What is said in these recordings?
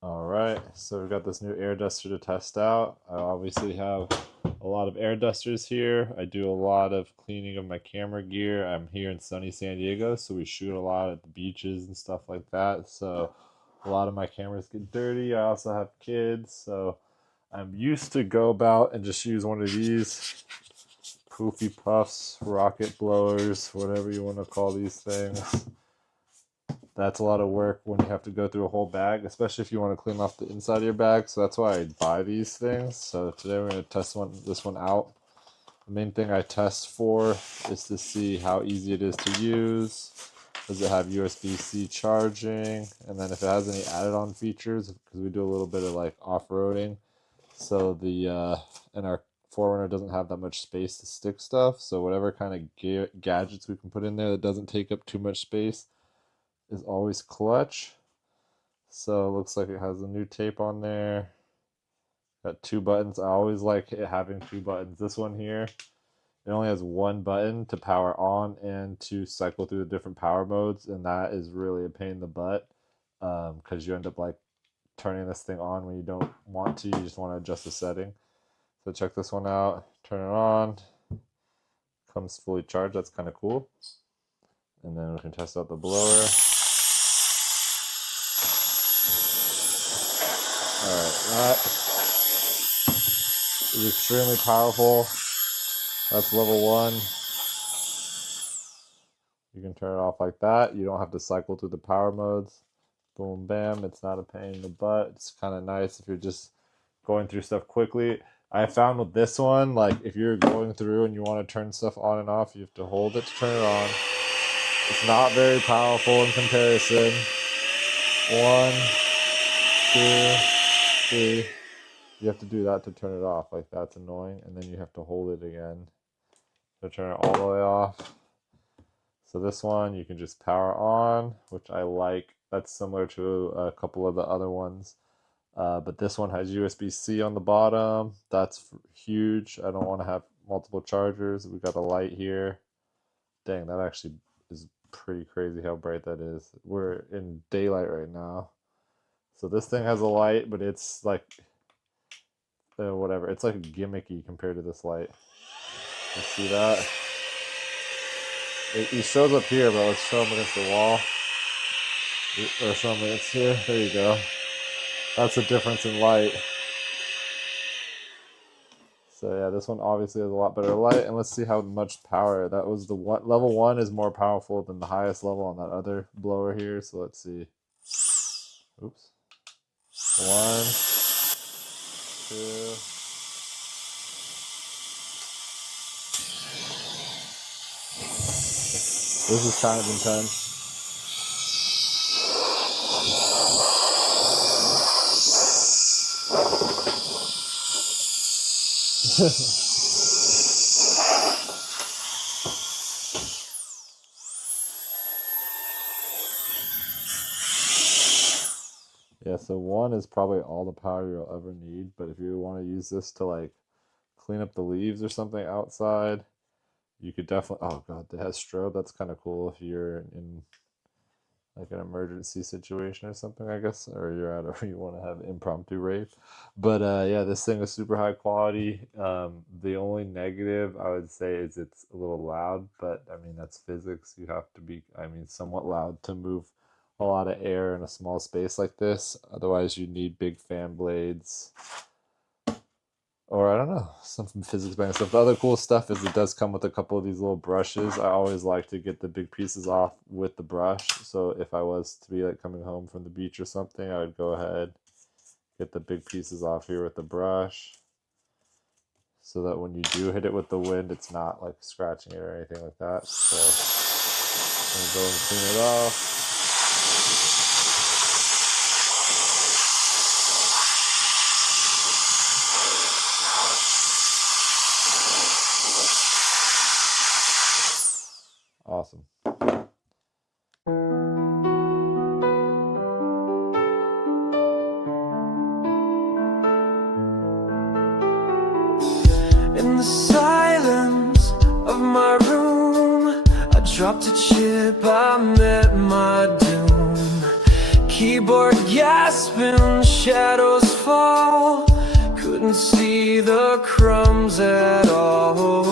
Alright, so we've got this new air duster to test out. I obviously have a lot of air dusters here. I do a lot of cleaning of my camera gear. I'm here in sunny San Diego, so we shoot a lot at the beaches and stuff like that. So a lot of my cameras get dirty. I also have kids, so I'm used to go about and just use one of these poofy puffs, rocket blowers, whatever you want to call these things. That's a lot of work when you have to go through a whole bag, especially if you want to clean off the inside of your bag. So that's why I buy these things. So today we're going to test this one out. The main thing I test for is to see how easy it is to use. Does it have USB-C charging? And then if it has any added-on features, because we do a little bit of like off-roading. So and our Forerunner doesn't have that much space to stick stuff. So whatever kind of gadgets we can put in there that doesn't take up too much space is always clutch. So it looks like it has a new tape on there. Got two buttons. I always like it having two buttons. This one here, it only has one button to power on and to cycle through the different power modes, and that is really a pain in the butt because you end up like turning this thing on when you don't want to. You just want to adjust the setting. So check this one out. Turn it on. Comes fully charged. That's kind of cool. And then we can test out the blower. Alright, that is extremely powerful. That's level 1. You can turn it off like that. You don't have to cycle through the power modes. Boom, bam. It's not a pain in the butt. It's kind of nice if you're just going through stuff quickly. I found with this one, like if you're going through and you want to turn stuff on and off, you have to hold it to turn it on. It's not very powerful in comparison. 1, 2, 3. You have to do that to turn it off. Like that's annoying. And then you have to hold it again to turn it all the way off. So this one you can just power on, which I like. That's similar to a couple of the other ones. But this one has USB-C on the bottom. That's huge. I don't want to have multiple chargers. We got a light here. Dang, that actually is pretty crazy how bright that is. We're in daylight right now. So this thing has a light, but it's like whatever. It's like gimmicky compared to this light. You see that? It shows up here, but let's show them against the wall. Or show them against here. There you go. That's the difference in light. So yeah, this one obviously has a lot better light, and let's see how much power. That was the one. Level 1 is more powerful than the highest level on that other blower here. So let's see. Oops. 1, 2. This is kind of intense. Yeah, so 1 is probably all the power you'll ever need, but if you want to use this to like clean up the leaves or something outside, you could definitely, oh god, it has strobe. That's kind of cool if you're in like an emergency situation or something, I guess, or you're at or you want to have impromptu rave. But yeah, this thing is super high quality. The only negative I would say is it's a little loud, but I mean that's physics. You have to be, I mean, somewhat loud to move a lot of air in a small space like this. Otherwise, you need big fan blades. Or I don't know, some physics bang stuff. The other cool stuff is it does come with a couple of these little brushes. I always like to get the big pieces off with the brush. So if I was to be like coming home from the beach or something, I would go ahead, get the big pieces off here with the brush. So that when you do hit it with the wind, it's not like scratching it or anything like that. So I'm gonna go and clean it off. Awesome. In the silence of my room, I dropped a chip, I met my doom. keyboard gasping, shadows fall. Couldn't see the crumbs at all.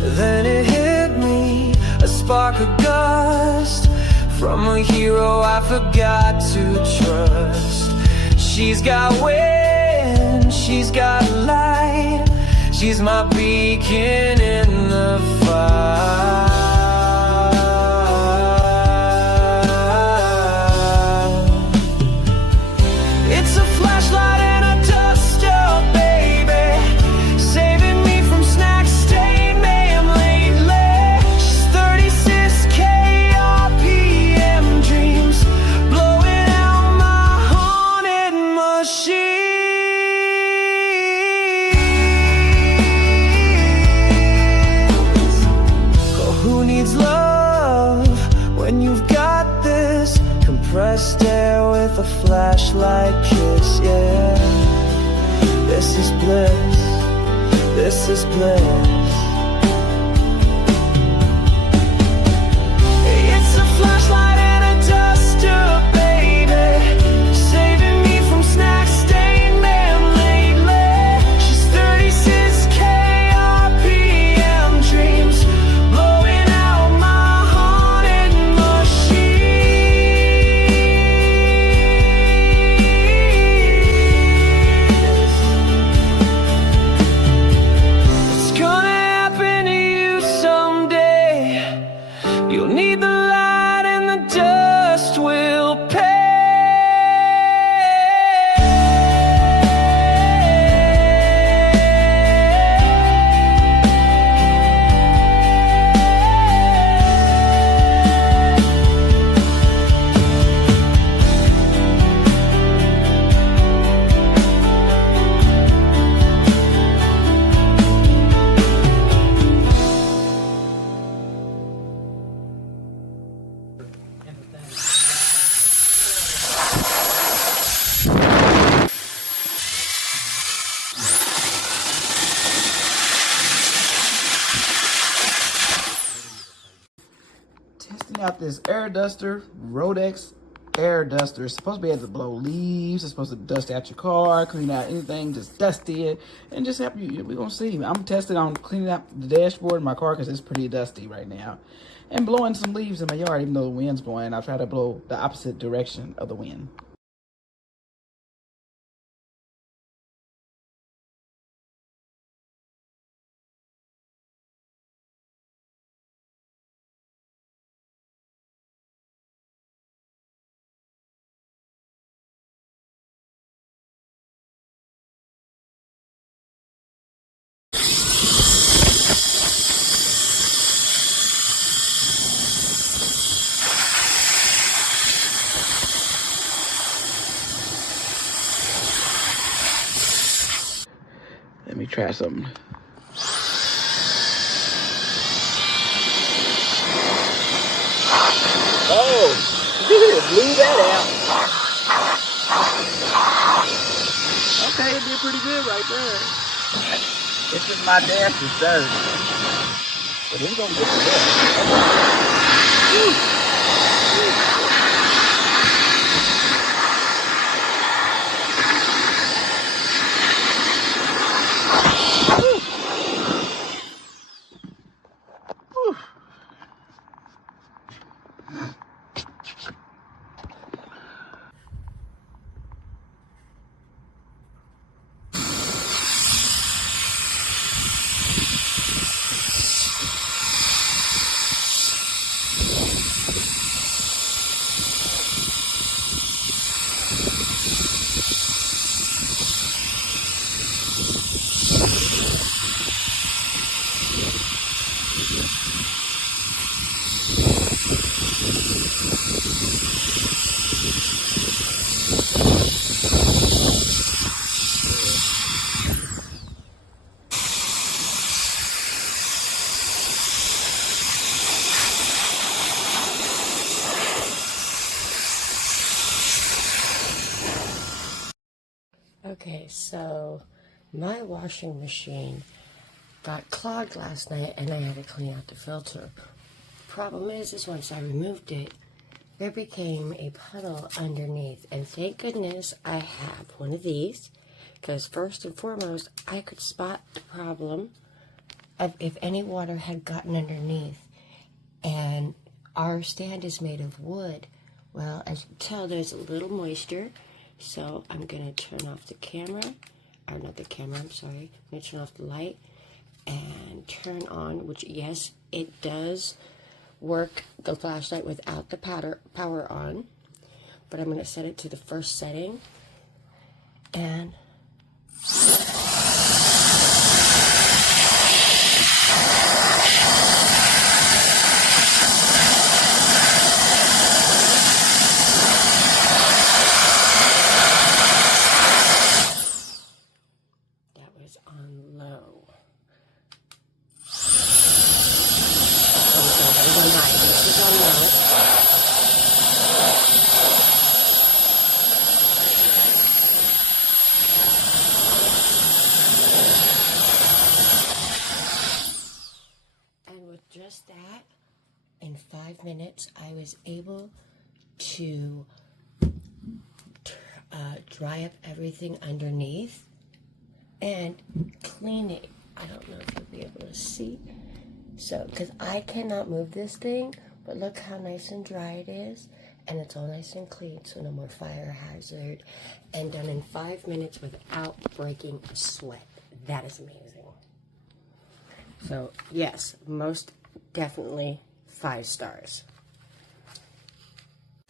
Then it hit me, a spark of gust from a hero I forgot to trust. She's got wind, she's got light, she's my beacon in the fire. It's a flashlight and a duster, baby, saving me from snack stain mayhem lately. She's 36K RPM dreams, blowing out my haunted machine. Who needs love when you've got this? Compressed air with a flashlight kiss, yeah. This is bliss, this is bliss. It's a flashlight and a duster, baby, saving me from snack stain mayhem lately. She's 36K RPM dreams, blowing out my haunted machines. It's gonna happen to you someday. You'll need the light and the dust will pay. Testing out this air duster, Roedix air duster. It's supposed to be able to blow leaves. It's supposed to dust out your car, clean out anything just dusty, and just help you. We're gonna see. I'm testing on cleaning out the dashboard in my car because it's pretty dusty right now, and blowing some leaves in my yard. Even though the wind's blowing, I try to blow the opposite direction of the wind. Let me try something. Oh, blew that out. Okay, it did pretty good right there. It's just my dash is dirty. But it's gonna get to that. Okay, so my washing machine got clogged last night and I had to clean out the filter. Problem is once I removed it, there became a puddle underneath, and thank goodness I have one of these, because first and foremost, I could spot the problem of if any water had gotten underneath. And our stand is made of wood. Well, as you can tell, there's a little moisture, so I'm going to turn off the camera, or not the camera, I'm sorry. I'm going to turn off the light and turn on, which, yes, it does work the flashlight without the power on, but I'm going to set it to the first setting, and that was on low. That was on high. This was on low. And with just that, in 5 minutes, I was able to dry up everything underneath and clean it. I don't know if you'll be able to see. So, because I cannot move this thing, but look how nice and dry it is. And it's all nice and clean, so no more fire hazard. And done in 5 minutes without breaking a sweat. That is amazing. So, yes, most definitely 5 stars.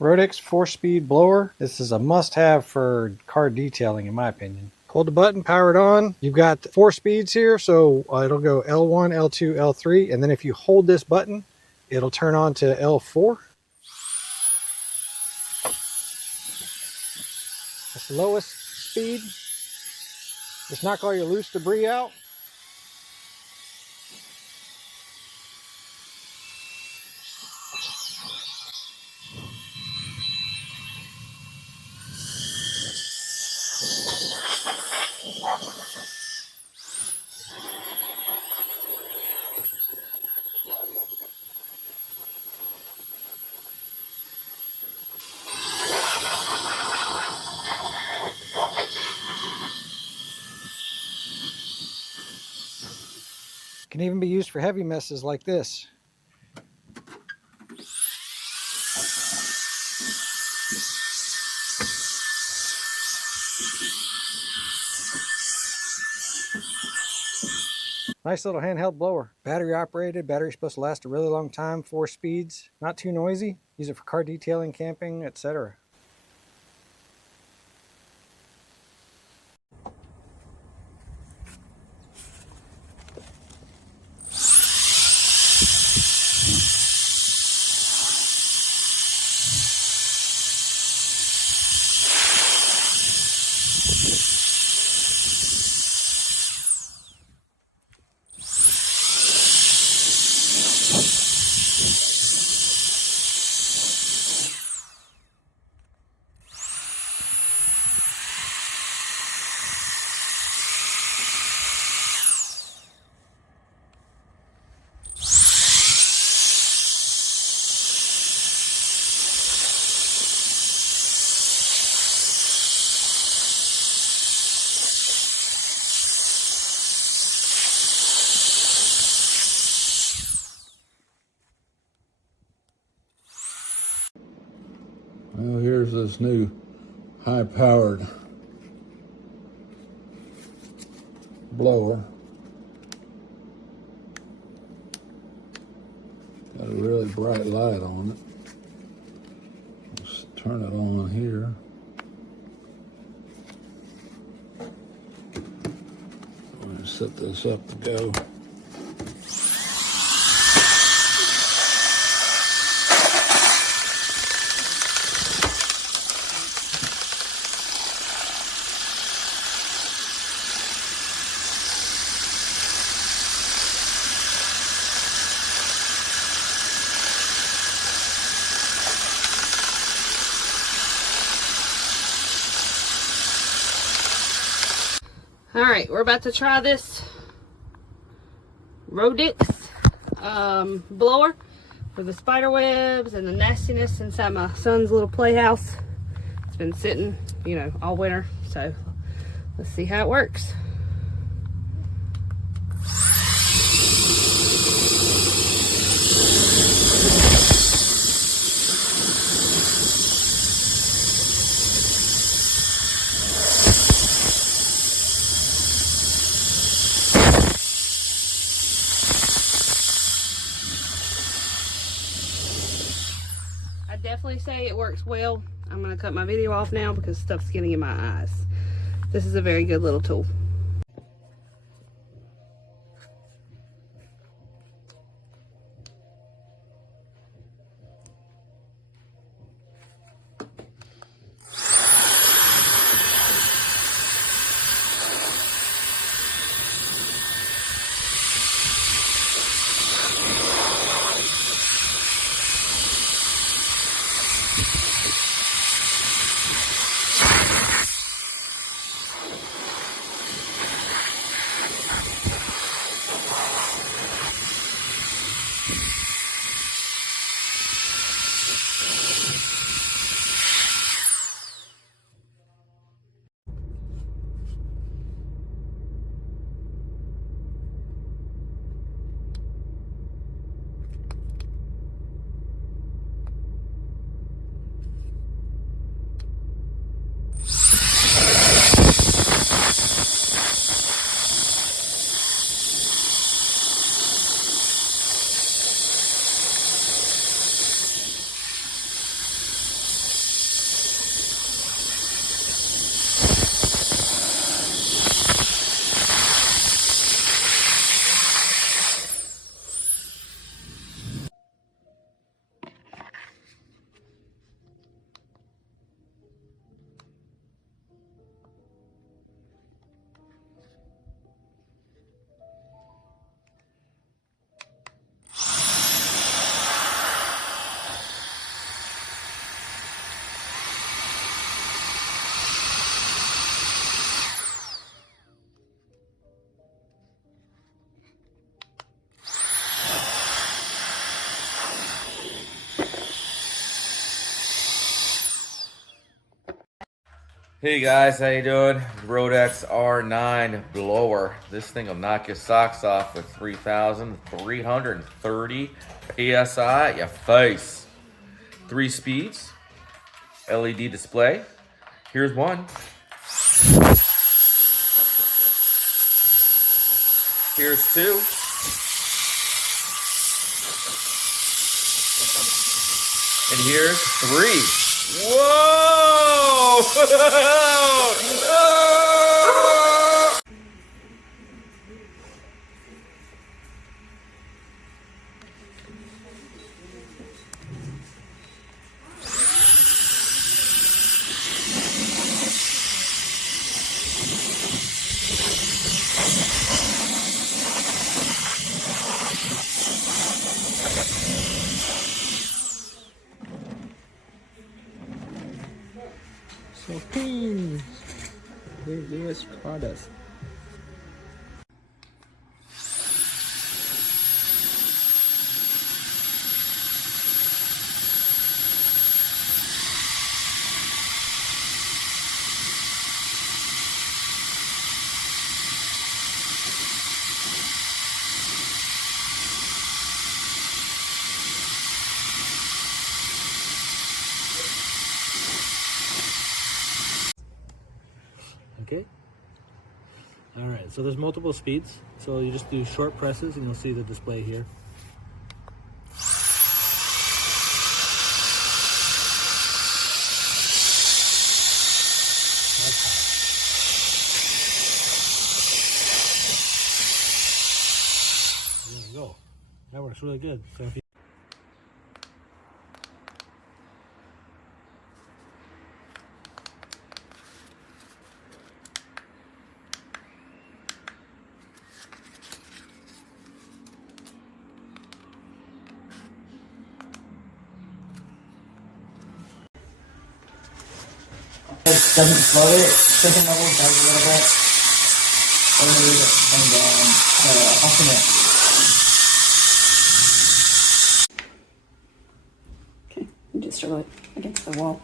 Roedix 4-speed blower. This is a must-have for car detailing, in my opinion. Hold the button, power it on. You've got 4 speeds here, so it'll go L1, L2, L3, and then if you hold this button, it'll turn on to L4. That's the lowest speed. Just knock all your loose debris out. Can even be used for heavy messes like this. Nice little handheld blower. Battery operated. Battery's supposed to last a really long time. 4 speeds. Not too noisy. Use it for car detailing, camping, etc. Well, here's this new high-powered blower. Got a really bright light on it. Let's turn it on here. I'm going to set this up to go. All right, we're about to try this Roedix blower for the spider webs and the nastiness inside my son's little playhouse. It's been sitting, you know, all winter, so let's see how it works. I definitely say it works well. I'm gonna cut my video off now because stuff's getting in my eyes. This is a very good little tool. Hey guys, how you doing? Roedix R9 blower. This thing will knock your socks off with 3,330 PSI at your face. 3 speeds, LED display. Here's one. Here's 2. And here's 3. Whoa! So please, review us Cordless. Okay. All right, so there's multiple speeds. So you just do short presses and you'll see the display here. There you go. That works really good. So if you Doesn't float it, second level does a little bit. And then ultimate throw it against the wall.